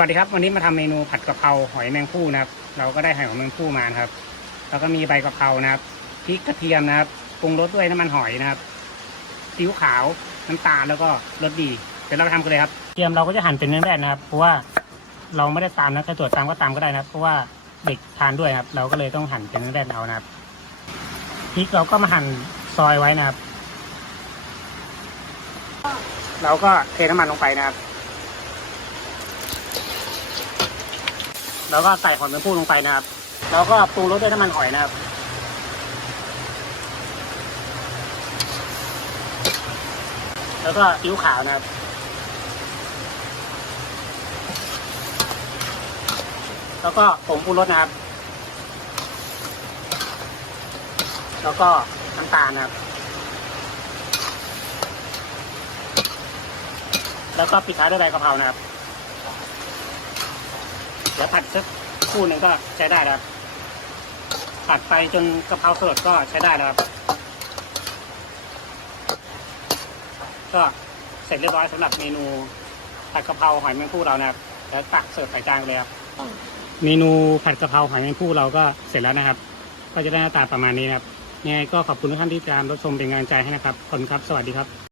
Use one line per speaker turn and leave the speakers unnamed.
วัสดีครับวันนี้มาทำเมนูผัดกะเพราหอยแมงผู้นะครับ เราก็ได้หอยแมงผู้มานะครับ แล้วก็มีใบกะเพรานะครับพริกกระเทียมนะครับปรุงรสด้วยน้ำมันหอยนะครับซีอิ๊วขาวน้ำตาลแล้วก็รสดีเดี๋ยวเราไปทำกันเลยครับเทียมเราก็จะหั่นเป็นแว่นๆนะครับ เพราะว่าเราไม่ได้ตามนะถ้าตรวจตามก็ตามก็ได้นะครับเพราะว่าเด็กทานด้วยครับ เราก็เลยต้องหั่นเป็นเนื้อแว่นเอานะครับพริกเราก็มาหั่นซอยไว้นะครับ เราก็เทน้ำมันลงไปนะครับ แล้วก็ใส่หอยแมงผู้ลงไปนะครับ แล้วก็ปรุงรสด้วยน้ำมันหอยนะครับ แล้วก็ซีอิ๊วขาวนะครับ แล้วก็ผงปรุงรสนะครับ แล้วก็น้ำตาลนะครับ แล้วก็ปิดท้ายด้วยใบกะเพรานะครับ ดี๋ยวผัดสักครู่หนึ่งก็ใช้ได้แล้วครับ ผัดไปจนกะเพราสดก็ใช้ได้แล้วครับ ก็เสร็จเรียบร้อยสำหรับเมนูผัดกะเพราหอยแมงผู้เรานะครับแล้วตักเสิร์ฟใส่จานเลยครับเมนูผัดกะเพราหอยแมงผู้เราก็เสร็จแล้วนะครับ ก็จะได้หน้าตาประมาณนี้นะครับยังไงก็ขอบคุณทุกท่านที่ติดตามรับชมเป็นกำลังใจให้นะครับขอบคุณครับ สวัสดีครับ